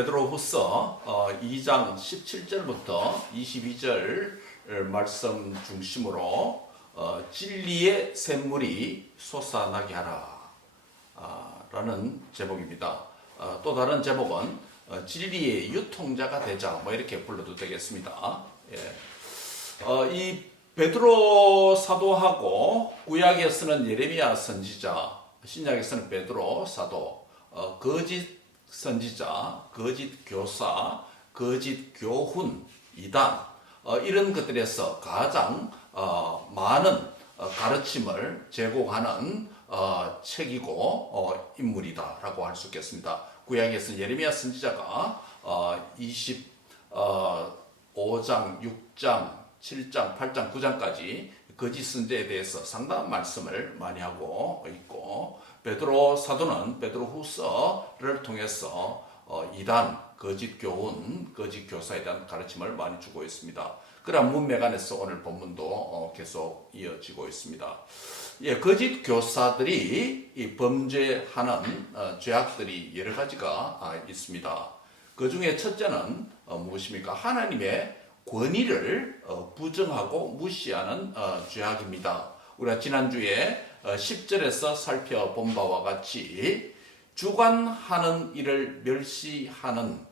베드로후서 2장 17절부터 22절 말씀 중심으로 진리의 샘물이 솟아나게 하라 라는 제목입니다. 또 다른 제목은 진리의 유통자가 되자 이렇게 불러도 되겠습니다. 이 베드로 사도하고 구약에 쓰는 예레미야 선지자, 신약에 쓰는 베드로 사도, 거짓 선지자, 거짓 교사, 거짓 교훈, 이단 이런 것들에서 가장 많은 가르침을 제공하는 책이고 인물이다라고 할 수 있겠습니다. 구약에서 예레미야 선지자가 25장, 6장, 7장, 8장, 9장까지 거짓 선지자에 대해서 상당한 말씀을 많이 하고 있고, 베드로 사도는 베드로후서를 통해서 이단, 거짓 교훈, 거짓 교사에 대한 가르침을 많이 주고 있습니다. 그런 문맥 안에서 오늘 본문도 계속 이어지고 있습니다. 거짓 교사들이 범죄하는 죄악들이 여러 가지가 있습니다. 그 중에 첫째는 무엇입니까? 하나님의 권위를 부정하고 무시하는 죄악입니다. 우리가 지난주에 10절에서 살펴본 바와 같이 주관하는 일을 멸시하는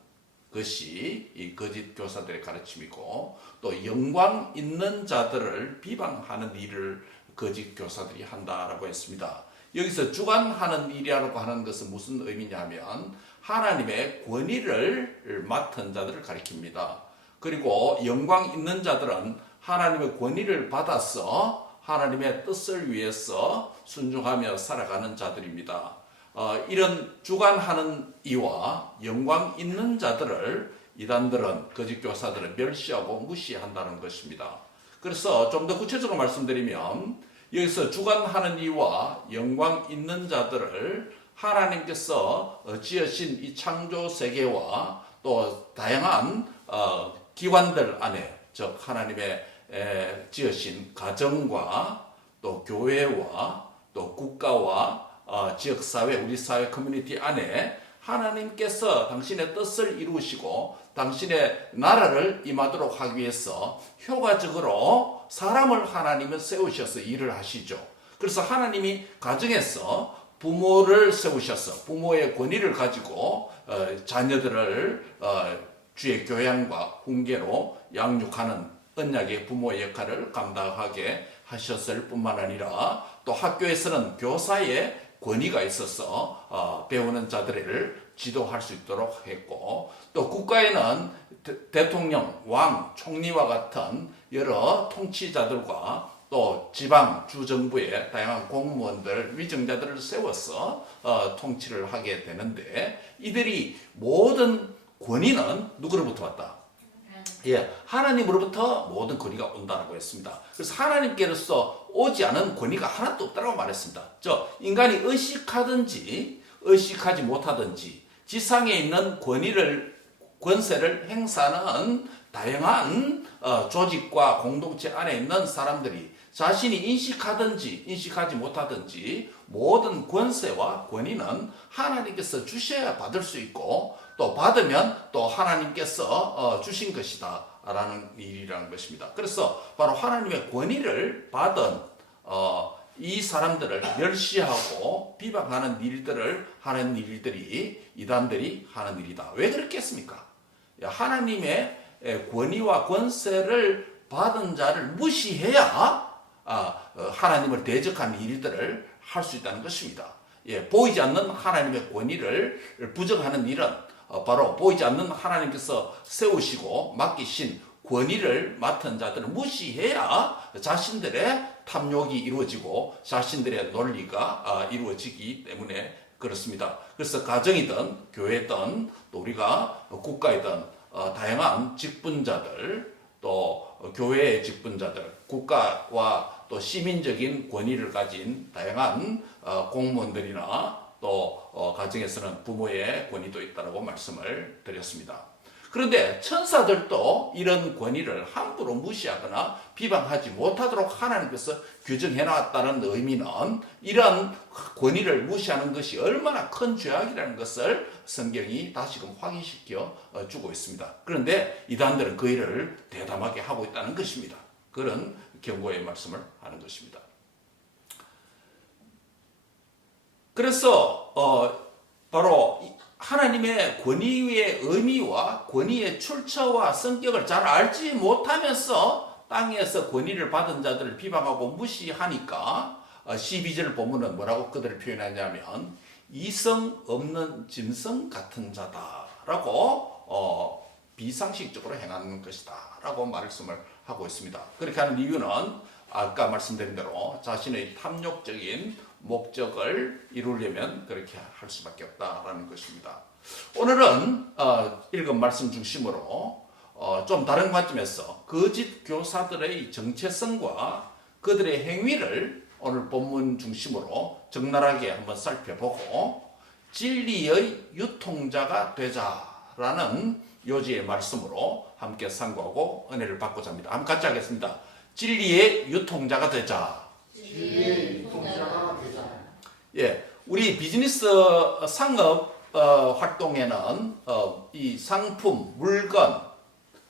것이 이 거짓 교사들의 가르침이고, 또 영광 있는 자들을 비방하는 일을 거짓 교사들이 한다라고 했습니다. 여기서 주관하는 일이라고 하는 것은 무슨 의미냐면 하나님의 권위를 맡은 자들을 가리킵니다. 그리고 영광 있는 자들은 하나님의 권위를 받아서 하나님의 뜻을 위해서 순종하며 살아가는 자들입니다. 이런 주관하는 이와 영광 있는 자들을 이단들은, 거짓 교사들은 멸시하고 무시한다는 것입니다. 그래서 좀 더 구체적으로 말씀드리면, 여기서 주관하는 이와 영광 있는 자들을 하나님께서 지으신 이 창조 세계와 또 다양한 기관들 안에, 즉 하나님의 지으신 가정과 또 교회와 또 국가와 지역사회, 우리 사회 커뮤니티 안에 하나님께서 당신의 뜻을 이루시고 당신의 나라를 임하도록 하기 위해서 효과적으로 사람을 하나님은 세우셔서 일을 하시죠. 그래서 하나님이 가정에서 부모를 세우셔서 부모의 권위를 가지고 자녀들을 주의 교양과 훈계로 양육하는 언약의 부모의 역할을 감당하게 하셨을 뿐만 아니라, 또 학교에서는 교사의 권위가 있어서 배우는 자들을 지도할 수 있도록 했고, 또 국가에는 대통령, 왕, 총리와 같은 여러 통치자들과 또 지방, 주정부의 다양한 공무원들, 위정자들을 세워서 통치를 하게 되는데, 이들이 모든 권위는 누구로부터 왔다? 하나님으로부터 모든 권위가 온다고 했습니다. 그래서 하나님께로서 오지 않은 권위가 하나도 없다고 말했습니다. 인간이 의식하든지 의식하지 못하든지 지상에 있는 권세를 행사하는 다양한 조직과 공동체 안에 있는 사람들이 자신이 인식하든지 인식하지 못하든지 모든 권세와 권위는 하나님께서 주셔야 받을 수 있고, 또 받으면 또 하나님께서 주신 것이다 라는 일이라는 것입니다. 그래서 바로 하나님의 권위를 받은 이 사람들을 멸시하고 비방하는 일들을 하는 일들이 이단들이 하는 일이다. 왜 그렇겠습니까? 하나님의 권위와 권세를 받은 자를 무시해야 하나님을 대적하는 일들을 할 수 있다는 것입니다. 보이지 않는 하나님의 권위를 부정하는 일은 바로 보이지 않는 하나님께서 세우시고 맡기신 권위를 맡은 자들을 무시해야 자신들의 탐욕이 이루어지고 자신들의 논리가 이루어지기 때문에 그렇습니다. 그래서 가정이든 교회든 또 우리가 국가이든 다양한 직분자들, 또 교회의 직분자들, 국가와 또 시민적인 권위를 가진 다양한 공무원들이나 또 가정에서는 부모의 권위도 있다고 말씀을 드렸습니다. 그런데 천사들도 이런 권위를 함부로 무시하거나 비방하지 못하도록 하나님께서 규정해 놨다는 의미는 이런 권위를 무시하는 것이 얼마나 큰 죄악이라는 것을 성경이 다시금 확인시켜 주고 있습니다. 그런데 이단들은 그 일을 대담하게 하고 있다는 것입니다. 그런 경고의 말씀을 하는 것입니다. 그래서 바로 하나님의 권위의 의미와 권위의 출처와 성격을 잘 알지 못하면서 땅에서 권위를 받은 자들을 비방하고 무시하니까 12절 본문은 뭐라고 그들을 표현하냐면 이성 없는 짐승 같은 자다라고 비상식적으로 행하는 것이다 라고 말씀을 하고 있습니다. 그렇게 하는 이유는 아까 말씀드린 대로 자신의 탐욕적인 목적을 이루려면 그렇게 할 수밖에 없다라는 것입니다. 오늘은 읽은 말씀 중심으로 좀 다른 관점에서 거짓 교사들의 정체성과 그들의 행위를 오늘 본문 중심으로 적나라하게 한번 살펴보고 진리의 유통자가 되자라는 요지의 말씀으로 함께 상고하고 은혜를 받고자 합니다. 한번 같이 하겠습니다. 진리의 유통자가 되자. 진리의 유통자가 되자. 예, 우리 비즈니스 상업 활동에는 이 상품, 물건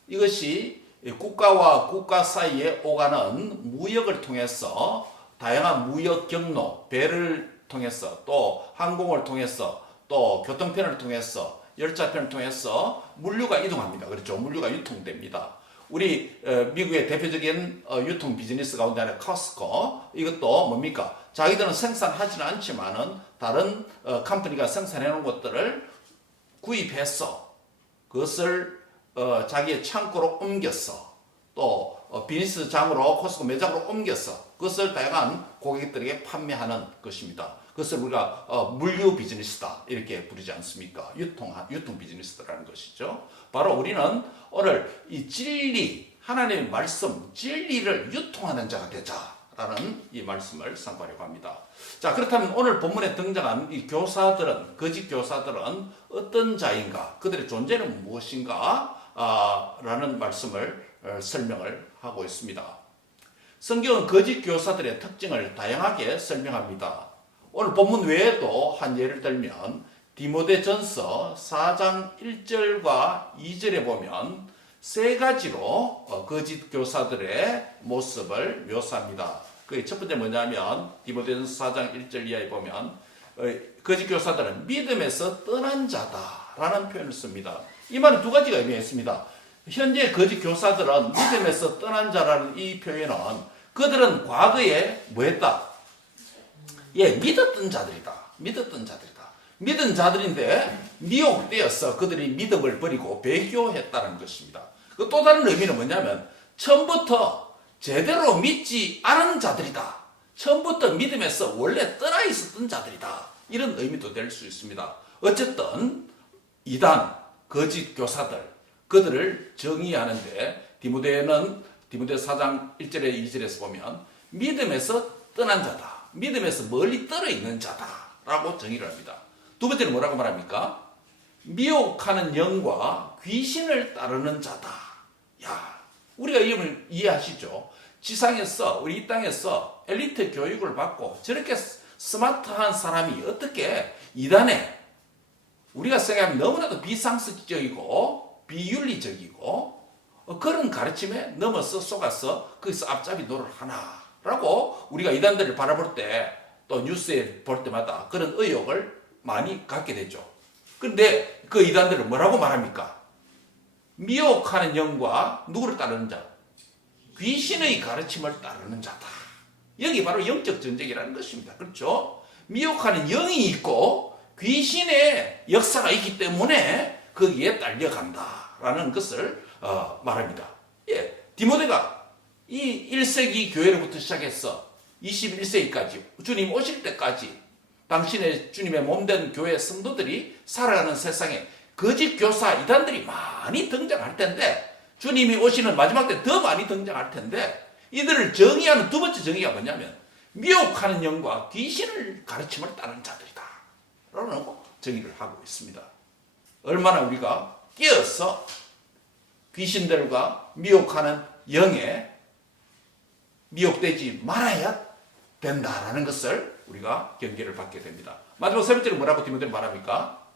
이것이 국가와 국가 사이에 오가는 무역을 통해서 다양한 무역 경로, 배를 통해서 또 항공을 통해서 또 교통편을 통해서 열차편을 통해서 물류가 이동합니다. 그렇죠? 물류가 유통됩니다. 우리 미국의 대표적인 유통 비즈니스 가운데 하나 커스코, 이것도 뭡니까? 자기들은 생산하지는 않지만은 다른 컴퍼니가 생산해 놓은 것들을 구입해서 그것을 자기의 창고로 옮겨서 또 비즈니스장으로 코스코 매장으로 옮겨서 그것을 다양한 고객들에게 판매하는 것입니다. 그것을 우리가 물류 비즈니스다 이렇게 부르지 않습니까? 유통 비즈니스라는 것이죠. 바로 우리는 오늘 이 진리, 하나님의 말씀, 진리를 유통하는 자가 되자라는 이 말씀을 상고하려고 합니다. 자, 그렇다면 오늘 본문에 등장한 이 교사들은, 거짓 교사들은 어떤 자인가? 그들의 존재는 무엇인가? 라는 말씀을 설명을 하고 있습니다. 성경은 거짓 교사들의 특징을 다양하게 설명합니다. 오늘 본문 외에도 한 예를 들면 디모데전서 4장 1절과 2절에 보면 세 가지로 거짓 교사들의 모습을 묘사합니다. 그 첫 번째 뭐냐면 디모데전서 4장 1절 이하에 보면 거짓 교사들은 믿음에서 떠난 자다라는 표현을 씁니다. 이 말은 두 가지가 의미했습니다. 현재 거짓 교사들은 믿음에서 떠난 자라는 이 표현은 그들은 과거에 뭐했다? 예, 믿었던 자들이다. 믿었던 자들이다. 믿은 자들인데 미혹되어서 그들이 믿음을 버리고 배교했다는 것입니다. 그 또 다른 의미는 뭐냐면 처음부터 제대로 믿지 않은 자들이다. 처음부터 믿음에서 원래 떠나 있었던 자들이다. 이런 의미도 될 수 있습니다. 어쨌든 이단, 거짓 교사들, 그들을 정의하는데 디모데 4장 1절에 2절에서 보면 믿음에서 떠난 자다. 믿음에서 멀리 떨어 있는 자다라고 정의를 합니다. 두 번째는 뭐라고 말합니까? 미혹하는 영과 귀신을 따르는 자다. 야, 우리가 이걸 이해하시죠? 지상에서, 우리 이 땅에서 엘리트 교육을 받고 저렇게 스마트한 사람이 어떻게 이단에 우리가 생각하면 너무나도 비상식적이고 비윤리적이고 그런 가르침에 넘어서 속아서 거기서 앞잡이 노릇을 하나라고 우리가 이단들을 바라볼 때 또 뉴스에 볼 때마다 그런 의혹을 많이 갖게 되죠. 그런데 그 이단들은 뭐라고 말합니까? 미혹하는 영과 누구를 따르는 자? 귀신의 가르침을 따르는 자다. 여기 바로 영적 전쟁이라는 것입니다. 그렇죠? 미혹하는 영이 있고 귀신의 역사가 있기 때문에 거기에 딸려간다라는 것을 말합니다. 예, 디모데가 이 1세기 교회로부터 시작해서 21세기까지 주님 오실 때까지 당신의 주님의 몸된 교회 성도들이 살아가는 세상에 거짓 교사 이단들이 많이 등장할 텐데 주님이 오시는 마지막 때 더 많이 등장할 텐데 이들을 정의하는 두 번째 정의가 뭐냐면 미혹하는 영과 귀신을 가르침을 따르는 자들이다 라고 정의를 하고 있습니다. 얼마나 우리가 깨어서 귀신들과 미혹하는 영에 미혹되지 말아야 된다라는 것을 우리가 경계를 받게 됩니다. 마지막 세 번째로 뭐라고 디모데는 말합니까?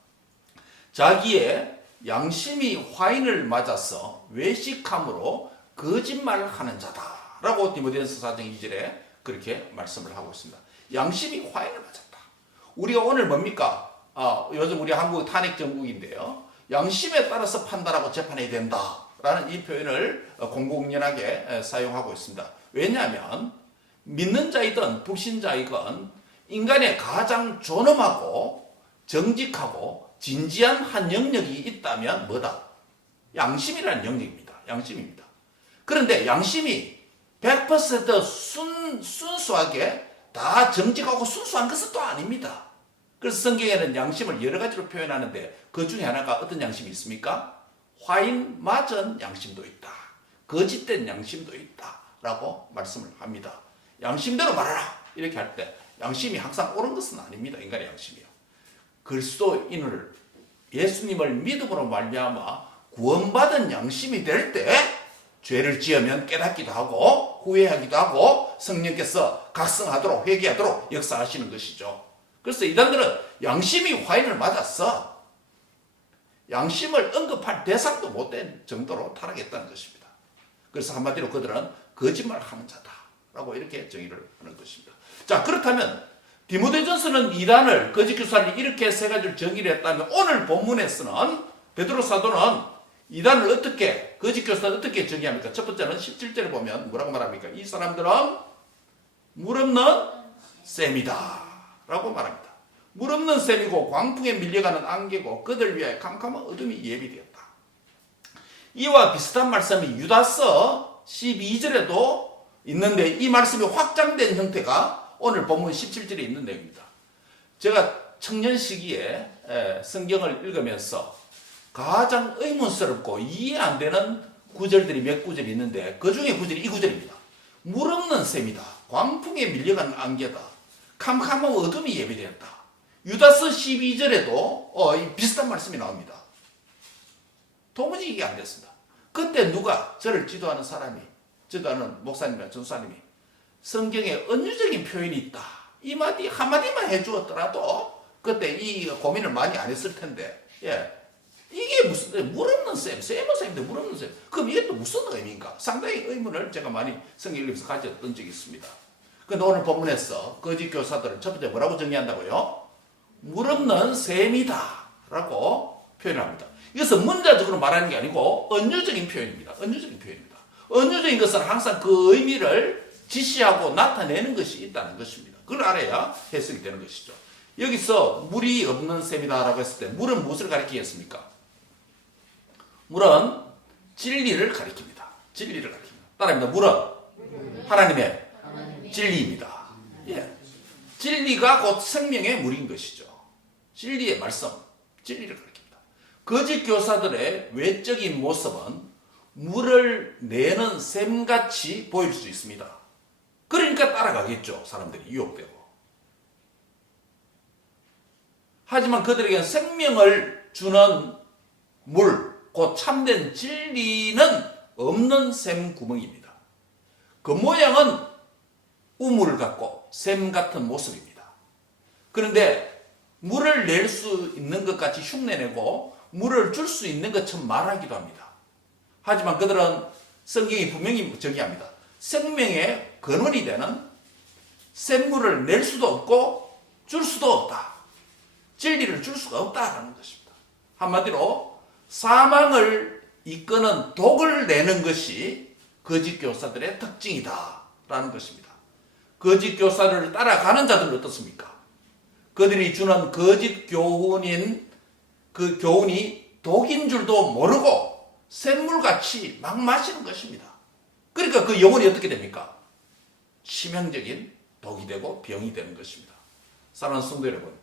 자기의 양심이 화인을 맞아서 외식함으로 거짓말하는 자다라고 디모데전서 4장 2절에 그렇게 말씀을 하고 있습니다. 양심이 화인을 맞았다. 우리가 오늘 뭡니까? 요즘 우리 한국 탄핵 정국인데요. 양심에 따라서 판단하고 재판해야 된다라는 이 표현을 공공연하게 사용하고 있습니다. 왜냐하면 믿는 자이든 불신자이건 인간의 가장 존엄하고 정직하고 진지한 한 영역이 있다면 뭐다? 양심이라는 영역입니다. 양심입니다. 그런데 양심이 100% 순수하게 다 정직하고 순수한 것은 또 아닙니다. 그래서 성경에는 양심을 여러 가지로 표현하는데 그 중에 하나가 어떤 양심이 있습니까? 화인 맞은 양심도 있다. 거짓된 양심도 있다. 라고 말씀을 합니다. 양심대로 말하라. 이렇게 할 때 양심이 항상 옳은 것은 아닙니다. 인간의 양심이요. 그리스도인을 예수님을 믿음으로 말미암아 구원받은 양심이 될 때 죄를 지으면 깨닫기도 하고 후회하기도 하고 성령께서 각성하도록 회개하도록 역사하시는 것이죠. 그래서 이단들은 양심이 화인을 맞았어. 양심을 언급할 대상도 못된 정도로 타락했다는 것입니다. 그래서 한마디로 그들은 거짓말하는 자다라고 이렇게 정의를 하는 것입니다. 자, 그렇다면 디모데전서는 이단을 거짓 교사를 이렇게 세 가지를 정의를 했다면 오늘 본문에서는 베드로 사도는 이단을 어떻게 거짓 교사를 어떻게 정의합니까? 첫 번째는 17절에 보면 뭐라고 말합니까? 이 사람들은 물 없는 셈이다 라고 말합니다. 물 없는 셈이고 광풍에 밀려가는 안개고 그들 위하여 캄캄한 어둠이 예비되었다. 이와 비슷한 말씀이 유다서 12절에도 있는데 이 말씀이 확장된 형태가 오늘 본문 17절에 있는 내용입니다. 제가 청년 시기에 성경을 읽으면서 가장 의문스럽고 이해 안 되는 구절들이 몇 구절이 있는데 그 중에 구절이 이 구절입니다. 물 없는 셈이다. 광풍에 밀려가는 안개다. 캄캄한 어둠이 예비되었다. 유다서 12절에도 비슷한 말씀이 나옵니다. 도무지 이해 안 됐습니다. 그때 누가 저를 지도하는 사람이 지도하는 목사님이나 전사님이 성경에 은유적인 표현이 있다. 이 마디 한마디만 해주었더라도 그때 이 고민을 많이 안 했을 텐데 이게 무슨 물 없는 셈, 셈은 셈인데 물 없는 셈. 그럼 이게 또 무슨 의미인가? 상당히 의문을 제가 많이 성경 읽으면서 가졌던 적이 있습니다. 그런데 오늘 본문에서 거짓 교사들을 첫 번째 뭐라고 정의한다고요? 물 없는 셈이다 라고 표현합니다. 이것은 문자적으로 말하는 게 아니고 은유적인 표현입니다. 은유적인 표현입니다. 은유적인 것은 항상 그 의미를 지시하고 나타내는 것이 있다는 것입니다. 그걸 알아야 해석이 되는 것이죠. 여기서 물이 없는 셈이다 라고 했을 때 물은 무엇을 가리키겠습니까? 물은 진리를 가리킵니다. 진리를 가리킵니다. 따라합니다. 물은 하나님의 진리입니다. 진리가 곧 생명의 물인 것이죠. 진리의 말씀, 진리를 가리킵니다. 거짓 교사들의 외적인 모습은 물을 내는 셈같이 보일 수 있습니다. 그러니까 따라가겠죠. 사람들이 유혹되고. 하지만 그들에게는 생명을 주는 물, 곧 참된 진리는 없는 셈 구멍입니다. 그 모양은 우물을 갖고 셈 같은 모습입니다. 그런데 물을 낼 수 있는 것 같이 흉내내고 물을 줄 수 있는 것처럼 말하기도 합니다. 하지만 그들은 성경이 분명히 정의합니다. 생명의 근원이 되는 샘물을 낼 수도 없고 줄 수도 없다. 진리를 줄 수가 없다라는 것입니다. 한마디로 사망을 이끄는 독을 내는 것이 거짓 교사들의 특징이다라는 것입니다. 거짓 교사를 따라가는 자들은 어떻습니까? 그들이 주는 거짓 교훈인 그 교훈이 독인 줄도 모르고 샘물같이 막 마시는 것입니다. 그러니까 그 영혼이 어떻게 됩니까? 치명적인 독이 되고 병이 되는 것입니다. 사랑하는 성도 여러분,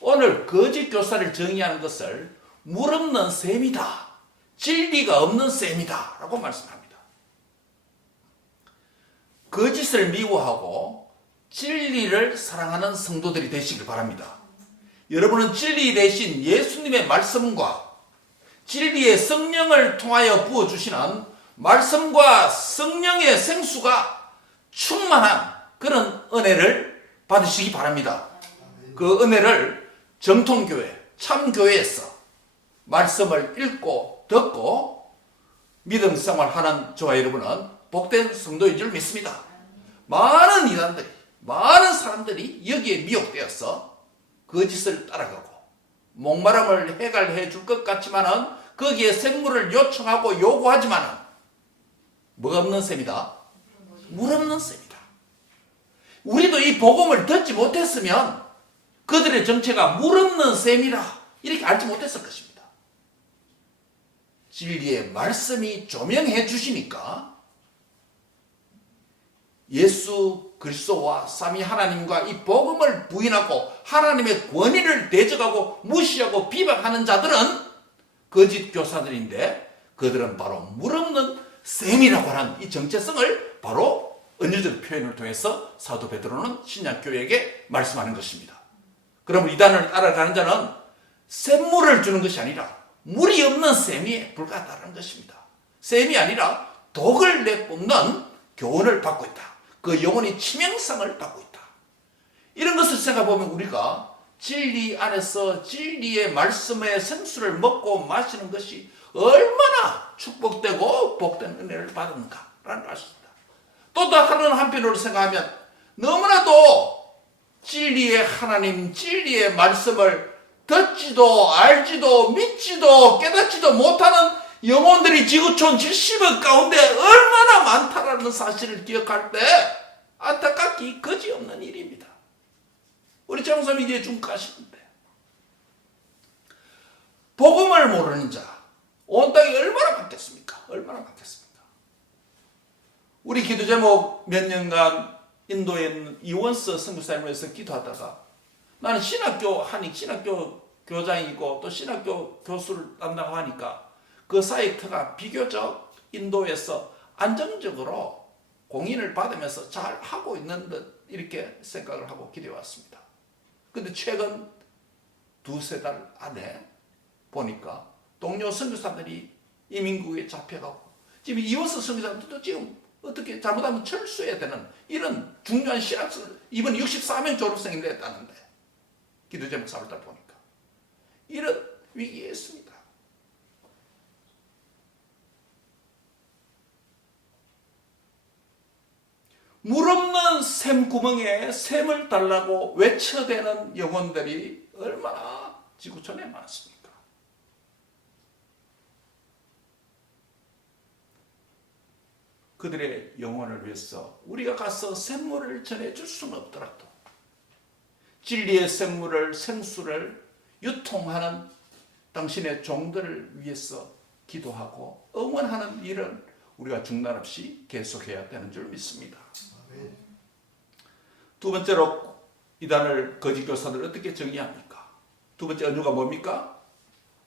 오늘 거짓 교사를 정의하는 것을 물 없는 셈이다, 진리가 없는 셈이다 라고 말씀합니다. 거짓을 미워하고 진리를 사랑하는 성도들이 되시길 바랍니다. 여러분은 진리 대신 예수님의 말씀과 진리의 성령을 통하여 부어주시는 말씀과 성령의 생수가 충만한 그런 은혜를 받으시기 바랍니다. 그 은혜를 정통교회, 참교회에서 말씀을 읽고 듣고 믿음 생활하는 저와 여러분은 복된 성도인 줄 믿습니다. 많은 이단들이, 많은 사람들이 여기에 미혹되어서 거짓을 따라가고 목마름을 해결해 줄 것 같지만은 거기에 샘물을 요청하고 요구하지만은 뭐가 없는 셈이다? 물 없는 셈이다. 우리도 이 복음을 듣지 못했으면 그들의 정체가 물 없는 셈이라 이렇게 알지 못했을 것입니다. 진리의 말씀이 조명해 주시니까 예수 그리스도와 삼위 하나님과 이 복음을 부인하고 하나님의 권위를 대적하고 무시하고 비방하는 자들은 거짓 교사들인데 그들은 바로 물 없는 셈이라고 하는 이 정체성을 바로 은유적 표현을 통해서 사도 베드로는 신약교회에게 말씀하는 것입니다. 그러면 이단을 따라가는 자는 샘물을 주는 것이 아니라 물이 없는 셈에 불과하다는 것입니다. 셈이 아니라 독을 내뿜는 교훈을 받고 있다. 그 영혼이 치명상을 받고 있다. 이런 것을 생각해보면 우리가 진리 안에서 진리의 말씀의 생수를 먹고 마시는 것이 얼마나 축복되고 복된 은혜를 받는가라는 걸 알 수 있다. 또 다른 한편으로 생각하면 너무나도 진리의 하나님, 진리의 말씀을 듣지도 알지도 믿지도 깨닫지도 못하는 영혼들이 지구촌 70억 가운데 얼마나 많다라는 사실을 기억할 때 안타깝기 거지없는 일입니다. 우리 장사님 이제 중가시는데 복음을 모르는 자 온 땅이 얼마나 많겠습니까? 얼마나 많겠습니까? 우리 기도 제목 몇 년간 인도에 있는 이원스 선교사님에서 기도하다가 나는 신학교 교장이고 또 신학교 교수를 담당하고 하니까 그 사이트가 비교적 인도에서 안정적으로 공인을 받으면서 잘 하고 있는 듯 이렇게 생각을 하고 기도해 왔습니다. 근데 최근 두세 달 안에 보니까 동료 선교사들이 이민국에 잡혀가고 지금 이원스 선교사들도 지금 어떻게 잘못하면 철수해야 되는 이런 중요한 신학생을 이번 64명 졸업생인데 했다는데 기도 제목 4월달 보니까 이런 위기에 있습니다. 물 없는 샘 구멍에 샘을 달라고 외쳐대는 영혼들이 얼마나 지구촌에 많습니까? 그들의 영혼을 위해서 우리가 가서 샘물을 전해줄 수는 없더라도 진리의 샘물을 생수를 유통하는 당신의 종들을 위해서 기도하고 응원하는 일을 우리가 중단 없이 계속해야 되는 줄 믿습니다. 두 번째로 이단을 거짓 교사들 어떻게 정의합니까? 두 번째 은유가 뭡니까?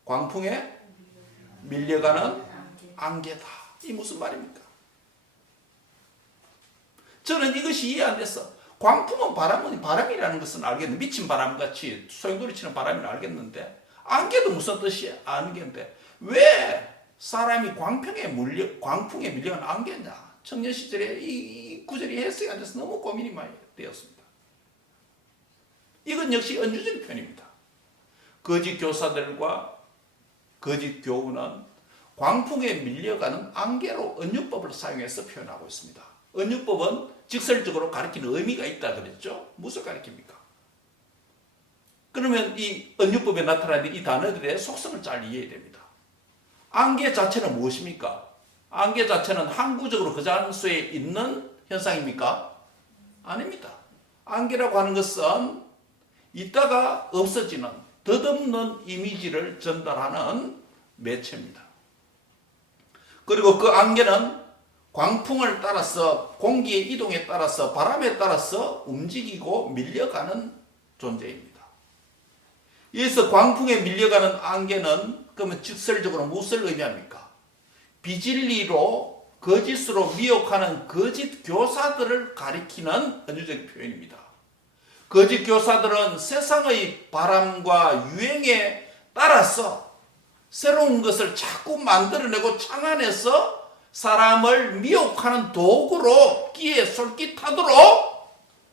광풍에 밀려가는 안개다. 이 무슨 말입니까? 저는 이것이 이해 안 됐어. 광풍은 바람이라는 것은 알겠는데 미친 바람같이 소용돌이 치는 바람을 알겠는데 안개도 무슨 뜻이야? 안개인데 왜 사람이 광풍에 밀려가는 안개냐? 청년 시절에 이 구절이 해석이 안 돼서 너무 고민이 많이 되었습니다. 이건 역시 은유적 표현입니다. 거짓 교사들과 거짓 교훈은 광풍에 밀려가는 안개로 은유법을 사용해서 표현하고 있습니다. 은유법은 직설적으로 가리키는 의미가 있다 그랬죠? 무엇을 가리킵니까? 그러면 이 은유법에 나타나는 이 단어들의 속성을 잘 이해해야 됩니다. 안개 자체는 무엇입니까? 안개 자체는 항구적으로 그 장소에 있는 현상입니까? 아닙니다. 안개라고 하는 것은 있다가 없어지는 덧없는 이미지를 전달하는 매체입니다. 그리고 그 안개는 광풍을 따라서 공기의 이동에 따라서 바람에 따라서 움직이고 밀려가는 존재입니다. 이에서 광풍에 밀려가는 안개는 그러면 직설적으로 무엇을 의미합니까? 비진리로 거짓으로 미혹하는 거짓 교사들을 가리키는 은유적 표현입니다. 거짓 교사들은 세상의 바람과 유행에 따라서 새로운 것을 자꾸 만들어내고 창안해서 사람을 미혹하는 도구로 끼에 솔깃하도록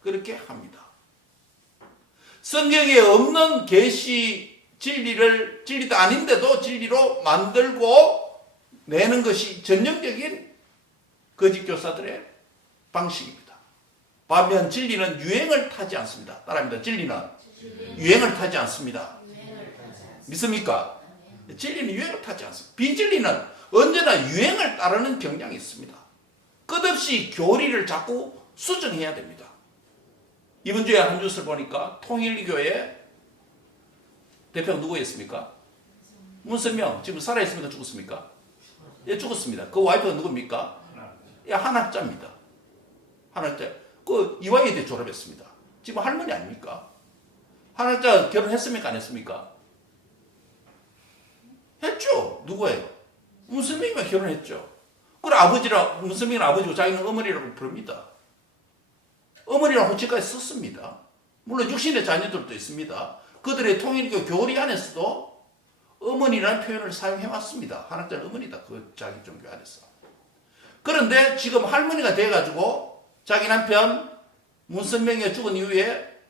그렇게 합니다. 성경에 없는 계시 진리도 아닌데도 진리로 만들고 내는 것이 전형적인 거짓 교사들의 방식입니다. 반면 진리는 유행을 타지 않습니다. 따라합니다. 진리는 유행을 타지 않습니다. 믿습니까? 진리는 유행을 타지 않습니다. 비진리는 언제나 유행을 따르는 경향이 있습니다. 끝없이 교리를 자꾸 수정해야 됩니다. 이번 주에 한 뉴스를 보니까 통일교회 대표가 누구였습니까? 문선명. 지금 살아있습니까? 죽었습니까? 예, 죽었습니다. 그 와이프가 누굽니까? 예, 한학자입니다. 한학자. 그 이화여대 졸업했습니다. 지금 할머니 아닙니까? 한학자 결혼했습니까? 안 했습니까? 했죠. 누구예요? 문선명이만 결혼했죠. 그리고 문선명은 아버지고 자기는 어머니라고 부릅니다. 어머니라고 호칭까지 썼습니다. 물론 육신의 자녀들도 있습니다. 그들의 통일교 교리 안에서도 어머니라는 표현을 사용해왔습니다. 한학자는 어머니다. 그 자기 종교 안에서. 그런데 지금 할머니가 돼가지고 자기 남편 문선명이 죽은 이후에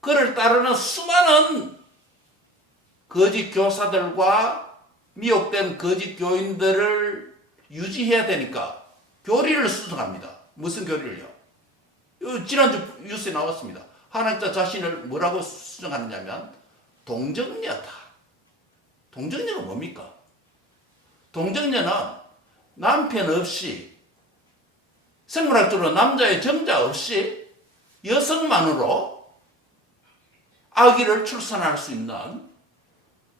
그를 따르는 수많은 거짓 교사들과 미혹된 거짓 교인들을 유지해야 되니까 교리를 수정합니다. 무슨 교리를요? 지난주 뉴스에 나왔습니다. 한학자 자신을 뭐라고 수정하느냐면 동정녀다. 동정녀가 뭡니까? 동정녀는 남편 없이 생물학적으로 남자의 정자 없이 여성만으로 아기를 출산할 수 있는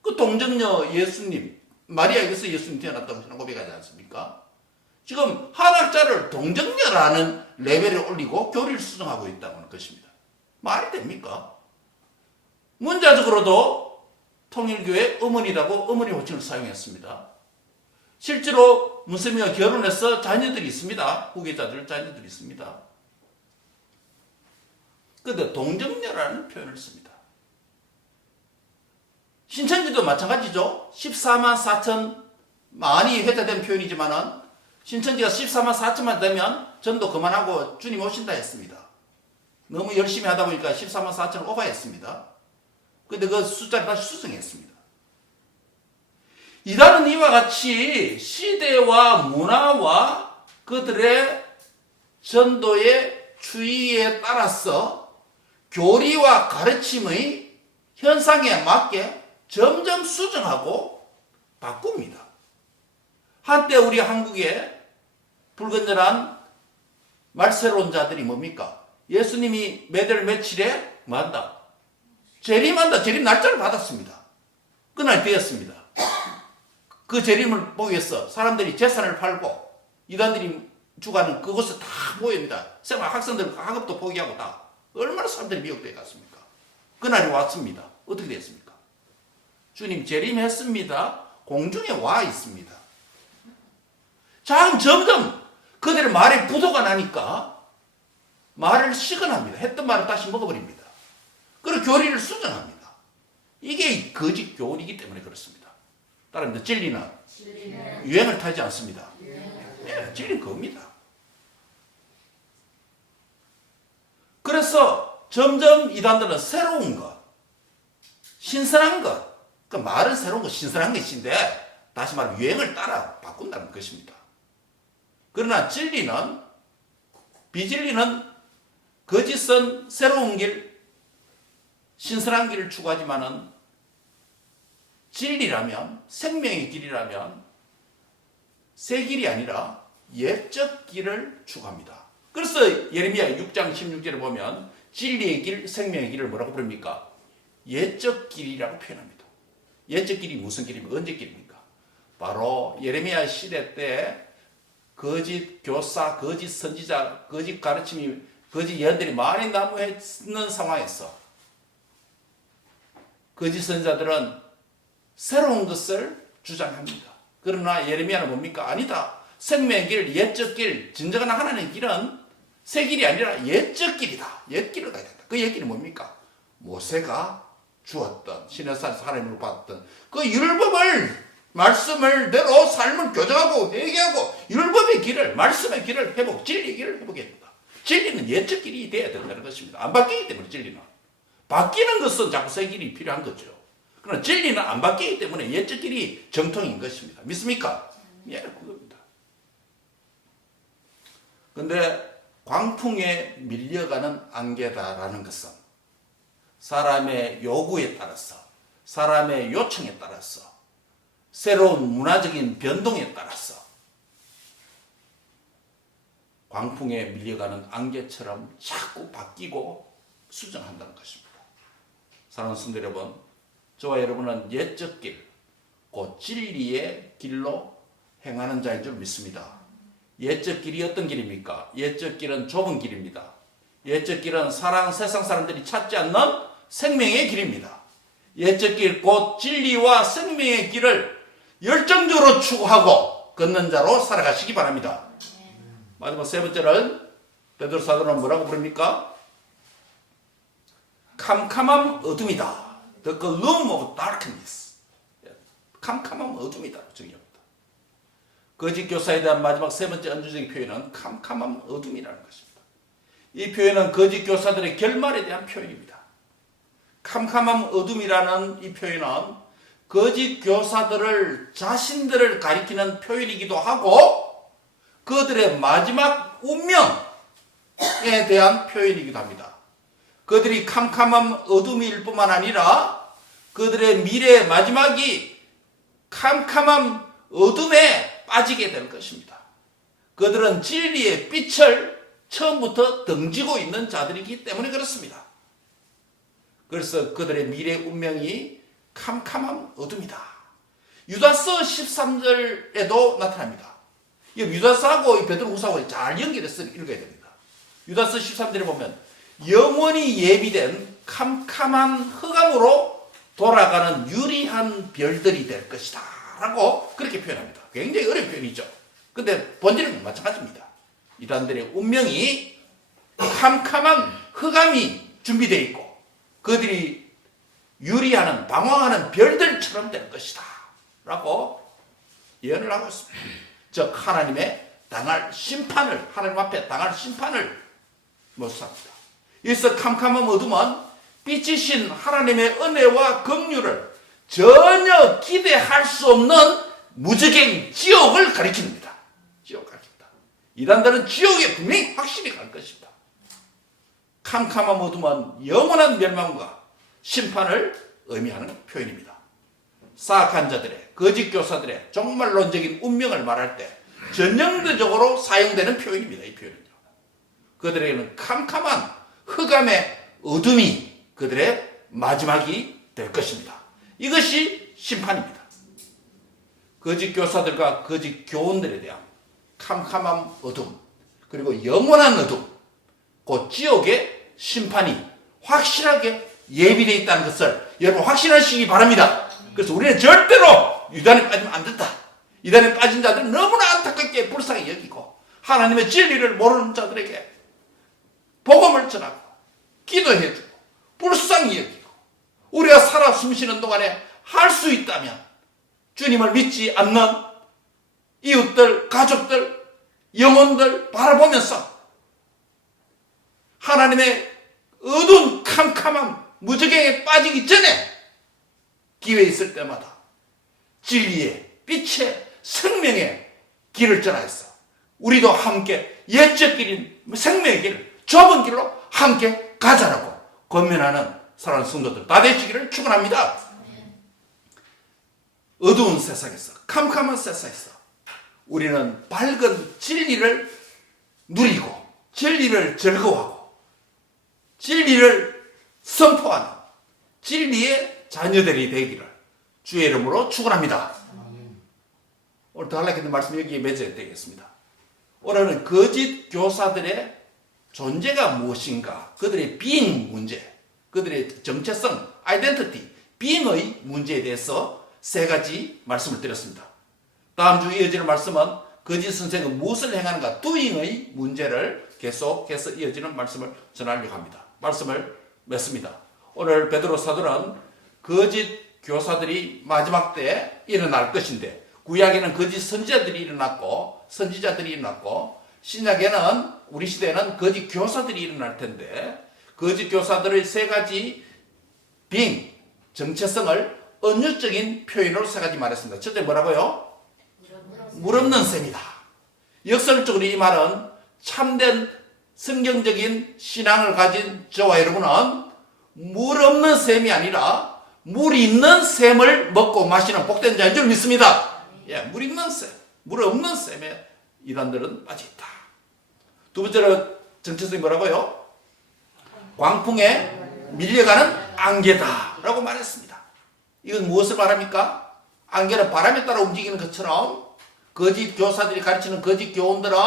그 동정녀 예수님, 마리아에게서 예수님 태어났다고 저는 고백하지 않습니까? 지금 한학자를 동정녀라는 레벨에 올리고 교리를 수정하고 있다는 것입니다. 말이 됩니까? 문자적으로도 통일교회 어머니라고 어머니 호칭을 사용했습니다. 실제로 문선미가 결혼해서 자녀들이 있습니다. 후계자들 자녀들이 있습니다. 그런데 동정녀라는 표현을 씁니다. 신천지도 마찬가지죠. 14만 4천 많이 회자된 표현이지만은 신천지가 14만 4천만 되면 전도 그만하고 주님 오신다 했습니다. 너무 열심히 하다 보니까 14만 4천을 오버했습니다. 그런데 그 숫자를 다시 수정했습니다. 이단은 이와 같이 시대와 문화와 그들의 전도의 추이에 따라서 교리와 가르침의 현상에 맞게 점점 수정하고 바꿉니다. 한때 우리 한국에 불건전한 말세론자들이 뭡니까? 예수님이 몇월 며칠에 뭐한다? 재림한다. 재림 날짜를 받았습니다. 그날 되었습니다. 그 재림을 보기 위해서 사람들이 재산을 팔고 이단들이 주가는 그곳에 다 모입니다. 생활 학생들 학업도 포기하고 다. 얼마나 사람들이 미혹되어 갔습니까? 그날이 왔습니다. 어떻게 됐습니까? 주님 재림했습니다. 공중에 와 있습니다. 자, 점점 그들의 말에 부도가 나니까 말을 시건합니다. 했던 말을 다시 먹어버립니다. 그리고 교리를 수정합니다. 이게 거짓 교리이기 때문에 그렇습니다. 따라합니다. 진리는 유행을 타지 않습니다. 네, 진리는 그겁니다. 그래서 점점 이단들은 새로운 것, 신선한 것, 그러니까 말은 새로운 것, 신선한 것인데 다시 말하면 유행을 따라 바꾼다는 것입니다. 그러나 진리는, 비진리는 거짓은 새로운 길, 신선한 길을 추구하지만은 진리라면, 생명의 길이라면 새 길이 아니라 옛적 길을 추구합니다. 그래서 예레미야 6장 16절에 보면 진리의 길, 생명의 길을 뭐라고 부릅니까? 옛적 길이라고 표현합니다. 옛적 길이 무슨 길입니까? 언제 길입니까? 바로 예레미야 시대 때 거짓 교사, 거짓 선지자, 거짓 가르침이, 거짓 예언들이 많이 난무했는 상황에서 거짓 선지자들은 새로운 것을 주장합니다. 그러나 예레미야는 뭡니까? 아니다. 생명의 길, 옛적 길, 진정한 하나님의 길은 새 길이 아니라 옛적 길이다. 옛 길을 가야 된다. 그 옛 길이 뭡니까? 모세가 주었던 신의 산에서 하나님을 받았던 그 율법을 말씀을 대로 삶을 교정하고 회개하고 율법의 길을 말씀의 길을 회복 진리의 길을 회복해야 된다. 진리는 옛적 길이 돼야 된다는 것입니다. 안 바뀌기 때문에 진리는 바뀌는 것은 자꾸 새 길이 필요한 거죠. 그러나 진리는 안 바뀌기 때문에 옛적 길이 정통인 것입니다. 믿습니까? 예, 그겁니다. 근데 광풍에 밀려가는 안개다라는 것은 사람의 요구에 따라서 사람의 요청에 따라서 새로운 문화적인 변동에 따라서 광풍에 밀려가는 안개처럼 자꾸 바뀌고 수정한다는 것입니다. 사랑하는 성도 여러분, 저와 여러분은 옛적 길, 곧 진리의 길로 행하는 자인 줄 믿습니다. 옛적 길이 어떤 길입니까? 옛적 길은 좁은 길입니다. 옛적 길은 세상 사람들이 찾지 않는 생명의 길입니다. 옛적 길, 곧 진리와 생명의 길을 열정적으로 추구하고 걷는 자로 살아가시기 바랍니다. 마지막 세 번째는 베드로 사도는 뭐라고 부릅니까? 캄캄한 어둠이다. The gloom of darkness. 캄캄한 어둠이다. 정의합니다. 거짓 교사에 대한 마지막 세 번째 언주적인 표현은 캄캄한 어둠이라는 것입니다. 이 표현은 거짓 교사들의 결말에 대한 표현입니다. 캄캄한 어둠이라는 이 표현은 거짓 교사들을 자신들을 가리키는 표현이기도 하고 그들의 마지막 운명에 대한 표현이기도 합니다. 그들이 캄캄한 어둠일 뿐만 아니라 그들의 미래의 마지막이 캄캄한 어둠에 빠지게 될 것입니다. 그들은 진리의 빛을 처음부터 등지고 있는 자들이기 때문에 그렇습니다. 그래서 그들의 미래 운명이 캄캄한 어둠이다. 유다서 13절에도 나타납니다. 이 유다서하고 베드로후서하고 잘 연결해서 읽어야 됩니다. 유다서 13절에 보면 영원히 예비된 캄캄한 흑암으로 돌아가는 유리한 별들이 될 것이다 라고 그렇게 표현합니다. 굉장히 어려운 표현이죠. 근데 본질은 마찬가지입니다. 이단들의 운명이 캄캄한 흑암이 준비되어 있고 그들이 유리하는 방황하는 별들처럼 될 것이다 라고 예언을 하고 있습니다. 즉 하나님의 당할 심판을 하나님 앞에 당할 심판을 묘사합니다. 여기서 캄캄한 어둠은 빛이신 하나님의 은혜와 긍휼을 전혀 기대할 수 없는 무적행 지옥을 가리킵니다. 지옥 가리킵니다. 이단들은 지옥에 분명히 확실히 갈 것입니다. 캄캄한 어둠은 영원한 멸망과 심판을 의미하는 표현입니다. 사악한 자들의 거짓 교사들의 종말론적인 운명을 말할 때 전형적으로 사용되는 표현입니다. 이 표현은요. 그들에게는 캄캄한 흑암의 어둠이 그들의 마지막이 될 것입니다. 이것이 심판입니다. 거짓 교사들과 거짓 교훈들에 대한 캄캄한 어둠 그리고 영원한 어둠 그 지옥의 심판이 확실하게 예비되어 있다는 것을 여러분 확신하시기 바랍니다. 그래서 우리는 절대로 유단에 빠지면 안 된다. 유단에 빠진 자들은 너무나 안타깝게 불쌍히 여기고 하나님의 진리를 모르는 자들에게 복음을 전하고 기도해주고 불쌍히 여기고 우리가 살아 숨쉬는 동안에 할 수 있다면 주님을 믿지 않는 이웃들, 가족들, 영혼들 바라보면서 하나님의 어두운 캄캄한 무적행에 빠지기 전에 기회 있을 때마다 진리의 빛의 생명의 길을 전하였어. 우리도 함께 옛적 길인 생명의 길, 좁은 길로 함께 가자라고 권면하는 사랑하는 성도들 다 되시기를 축원합니다. 어두운 세상에서 캄캄한 세상에서 우리는 밝은 진리를 누리고 진리를 즐거워하고 진리를 선포하는 진리의 자녀들이 되기를 주의 이름으로 축원합니다. 오늘 더 하려고 했던 말씀이 여기에 맺어야 되겠습니다. 오늘은 거짓 교사들의 존재가 무엇인가, 그들의 being 문제, 그들의 정체성, 아이덴티티, being의 문제에 대해서 세 가지 말씀을 드렸습니다. 다음 주 이어지는 말씀은 거짓 선생은 무엇을 행하는가, doing의 문제를 계속해서 이어지는 말씀을 전하려고 합니다. 말씀을 맺습니다. 오늘 베드로 사도는 거짓 교사들이 마지막 때 일어날 것인데, 구약에는 거짓 선지자들이 일어났고 신약에는 우리 시대에는 거짓 교사들이 일어날 텐데, 거짓 교사들의 세 가지 정체성을 은유적인 표현으로 세 가지 말했습니다. 첫째 뭐라고요? 물 없는 셈이다. 역설적으로 이 말은 참된 성경적인 신앙을 가진 저와 여러분은 물 없는 셈이 아니라 물 있는 셈을 먹고 마시는 복된 자인 줄 믿습니다. 예, 물 있는 셈, 물 없는 셈에 이단들은 빠져 있다. 두 번째로 정체성이 뭐라고요? 광풍에 밀려가는 안개다라고 말했습니다. 이건 무엇을 말합니까? 안개는 바람에 따라 움직이는 것처럼 거짓 교사들이 가르치는 거짓 교훈들은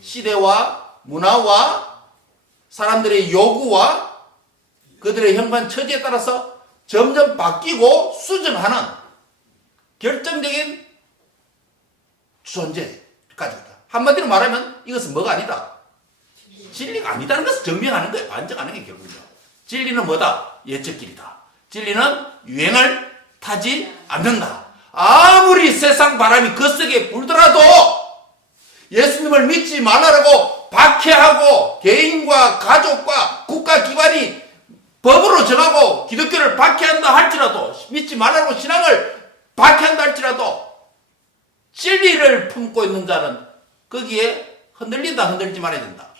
시대와 문화와 사람들의 요구와 그들의 형반 처지에 따라서 점점 바뀌고 수정하는 결정적인 존재를 가지고 있다. 한마디로 말하면 이것은 뭐가 아니다? 진리가 아니다는 것을 증명하는 거예요. 반증하는 게 결국은요. 진리는 뭐다? 예측길이다. 진리는 유행을 타지 않는다. 아무리 세상 바람이 거세게 불더라도 예수님을 믿지 말라고 박해하고 개인과 가족과 국가기관이 법으로 정하고 기독교를 박해한다 할지라도, 믿지 말라고 신앙을 박해한다 할지라도 진리를 품고 있는 자는 거기에 흔들리지 말아야 된다.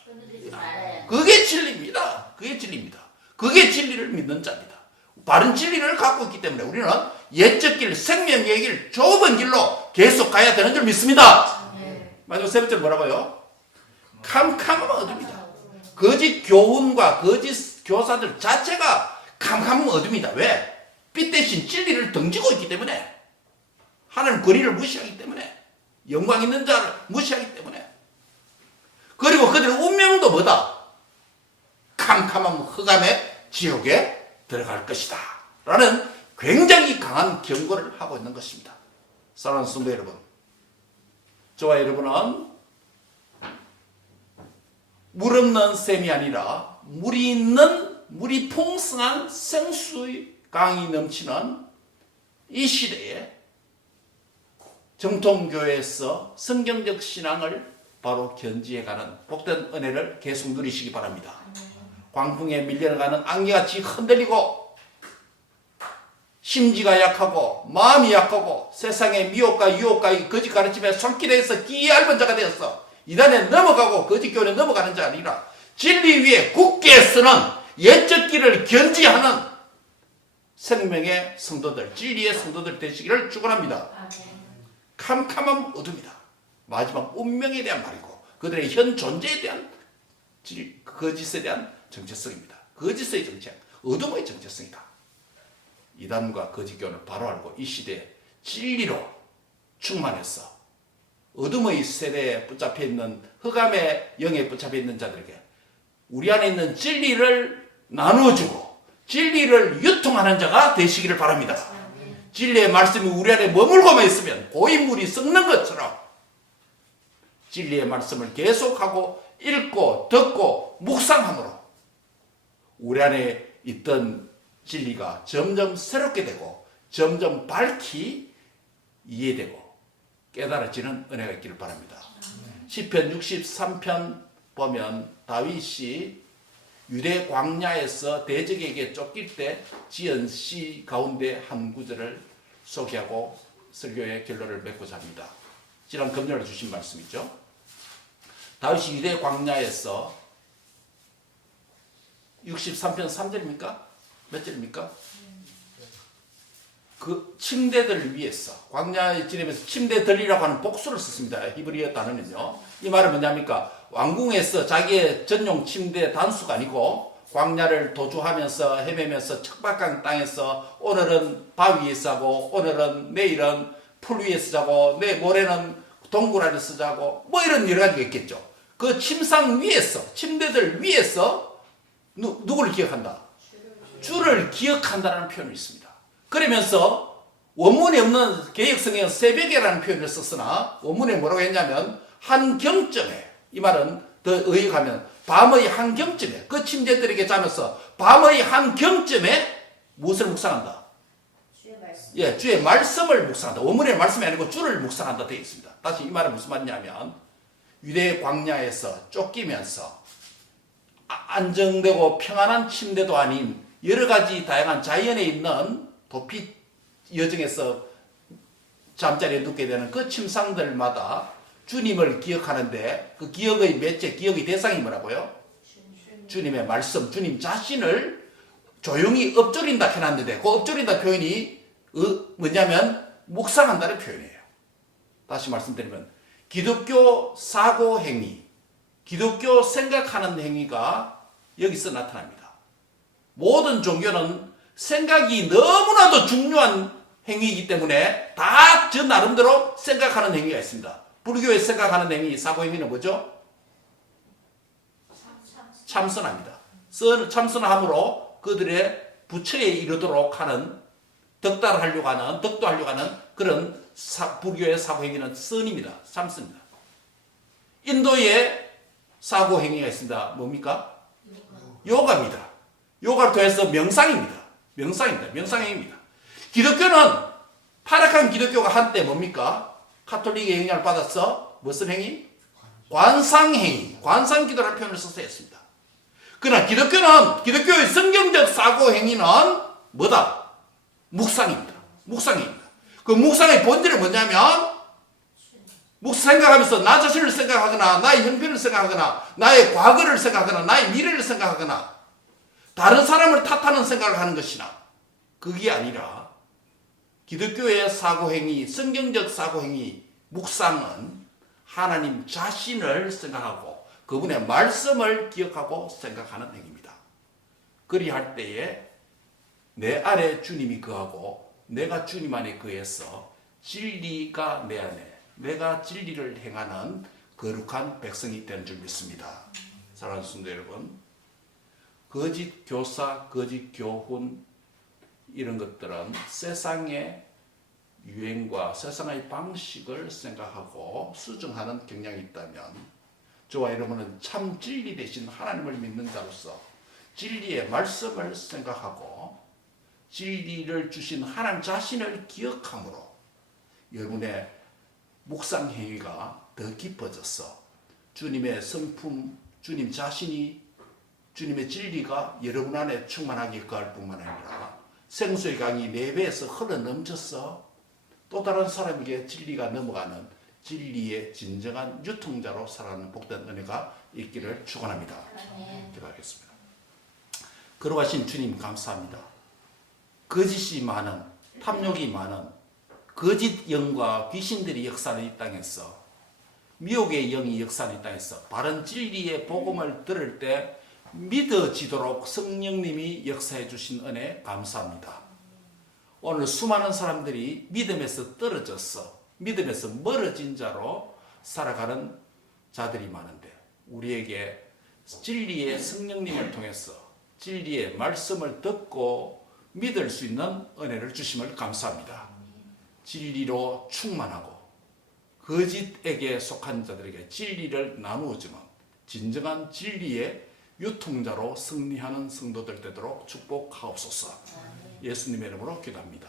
그게 진리입니다. 그게 진리입니다. 그게 진리를 믿는 자입니다. 바른 진리를 갖고 있기 때문에 우리는 예적 길, 생명의 길, 좁은 길로 계속 가야 되는 줄 믿습니다. 마지막 세 번째는 뭐라고요? 캄캄한 어둠이다. 거짓 교훈과 거짓 교사들 자체가 캄캄한 어둠이다. 왜? 빛 대신 진리를 등지고 있기 때문에, 하나님 권위를 무시하기 때문에, 영광 있는 자를 무시하기 때문에, 그리고 그들의 운명도 뭐다? 캄캄한 흑암의 지옥에 들어갈 것이다 라는 굉장히 강한 경고를 하고 있는 것입니다. 사랑하는 성도 여러분, 저와 여러분은 물 없는 셈이 아니라 물이 풍성한 생수의 강이 넘치는 이 시대에 정통교회에서 성경적 신앙을 바로 견지해가는 복된 은혜를 계속 누리시기 바랍니다. 광풍에 밀려나가는 안개같이 흔들리고 심지가 약하고 마음이 약하고 세상의 미혹과 유혹과 거짓 가르침에 손길에서 끼 얇은 자가 되어서 이단에 넘어가고 거짓 교훈에 넘어가는 자가 아니라 진리 위에 굳게 서는 예적 길을 견지하는 생명의 성도들, 진리의 성도들 되시기를 축원합니다. 캄캄한 어둠이다. 마지막 운명에 대한 말이고 그들의 현 존재에 대한 거짓에 대한 정체성입니다. 거짓의 정체, 어둠의 정체성이다. 이단과 거짓 교훈을 바로 알고 이 시대에 진리로 충만해서 어둠의 세대에 붙잡혀 있는, 흑암의 영에 붙잡혀 있는 자들에게 우리 안에 있는 진리를 나누어주고 진리를 유통하는 자가 되시기를 바랍니다. 진리의 말씀이 우리 안에 머물고만 있으면 고인물이 썩는 것처럼 진리의 말씀을 계속하고 읽고 듣고 묵상함으로 우리 안에 있던 진리가 점점 새롭게 되고 점점 밝히 이해되고 깨달아지는 은혜가 있기를 바랍니다. 시편 63편 보면 다윗이 유대 광야에서 대적에게 쫓길 때 지은 시 가운데 한 구절을 소개하고 설교의 결론을 맺고자 합니다. 지난 금요일에 주신 말씀이죠. 다윗이 유대 광야에서 63편 3절입니까? 몇 절입니까? 그 침대들을 위해서 광야에 지내면서 침대들이라고 하는 복수를 썼습니다. 히브리어 단어는요. 이 말은 뭐냐입니까? 왕궁에서 자기의 전용 침대 단수가 아니고 광야를 도주하면서 헤매면서 척박한 땅에서 오늘은 바위에서 자고 오늘은 내일은 풀 위에서 자고 모레는 동굴 안에서 자고 뭐 이런 여러 가지가 있겠죠. 그 침상 위에서 침대들 위에서 누구를 기억한다? 주를 기억한다는 표현이 있습니다. 그러면서 원문에 없는 개역성경 새벽에라는 표현을 썼으나 원문에 뭐라고 했냐면 한 경점에, 이 말은 더 의역하면 밤의 한 경점에, 그 침대들에게 자면서 밤의 한 경점에 무엇을 묵상한다? 예, 주의 말씀을 묵상한다. 원문의 말씀이 아니고 주를 묵상한다 되어 있습니다. 다시 이 말은 무슨 말이냐면 유대 광야에서 쫓기면서 안정되고 평안한 침대도 아닌 여러 가지 다양한 자연에 있는 도피 여정에서 잠자리에 눕게 되는 그 침상들마다 주님을 기억하는데 그 기억의 매체, 기억의 대상이 뭐라고요? 주님의 말씀, 주님 자신을 조용히 엎조린다 해놨는데 그 엎조린다 표현이 뭐냐면 묵상한다는 표현이에요. 다시 말씀드리면 기독교 사고 행위, 기독교 생각하는 행위가 여기서 나타납니다. 모든 종교는 생각이 너무나도 중요한 행위이기 때문에 다 저 나름대로 생각하는 행위가 있습니다. 불교에 생각하는 행위, 사고 행위는 뭐죠? 참선합니다. 참선함으로 그들의 부처에 이르도록 하는 덕도하려고 하는 그런 불교의 사고 행위는 선입니다. 참선입니다. 인도에 사고 행위가 있습니다. 뭡니까? 요가입니다. 요가를 통해서 명상입니다. 명상행위입니다. 기독교는 타락한 기독교가 한때 뭡니까? 카톨릭의 영향을 받아서 무슨 행위? 관상행위, 관상기도라는 표현을 써서 했습니다. 그러나 기독교의 성경적 사고 행위는 뭐다? 묵상입니다. 그 묵상의 본질은 뭐냐면 생각하면서 나 자신을 생각하거나 나의 형편을 생각하거나 나의 과거를 생각하거나 나의 미래를 생각하거나 다른 사람을 탓하는 생각을 하는 것이나 그게 아니라 기독교의 사고행위, 성경적 사고행위, 묵상은 하나님 자신을 생각하고 그분의 말씀을 기억하고 생각하는 행위입니다. 그리할 때에 내 안에 주님이 거하고 내가 주님 안에 거해서 진리가 내 안에 내가 진리를 행하는 거룩한 백성이 되는 줄 믿습니다. 사랑하는 성도 여러분, 거짓 교사, 거짓 교훈 이런 것들은 세상의 유행과 세상의 방식을 생각하고 수정하는 경향이 있다면 저와 여러분은 참 진리 대신 하나님을 믿는 자로서 진리의 말씀을 생각하고 진리를 주신 하나님 자신을 기억함으로 여러분의 묵상 행위가 더 깊어져서 주님의 성품, 주님 자신이 주님의 진리가 여러분 안에 충만하게 거할 뿐만 아니라 생수의 강이 내 배에서 흘러 넘쳐서 또 다른 사람에게 진리가 넘어가는 진리의 진정한 유통자로 살아가는 복된 은혜가 있기를 축원합니다. 기도하겠습니다. 걸어가신 주님 감사합니다. 거짓이 많은, 탐욕이 많은 거짓 영과 귀신들이 역사하는 이 땅에서 미혹의 영이 역사하는 이 땅에서 바른 진리의 복음을 들을 때 믿어지도록 성령님이 역사해 주신 은혜 감사합니다. 오늘 수많은 사람들이 믿음에서 떨어져서 믿음에서 멀어진 자로 살아가는 자들이 많은데 우리에게 진리의 성령님을 통해서 진리의 말씀을 듣고 믿을 수 있는 은혜를 주심을 감사합니다. 진리로 충만하고 거짓에게 속한 자들에게 진리를 나누어주는 진정한 진리의 유통자로 승리하는 성도들 되도록 축복하옵소서. 예수님의 이름으로 기도합니다.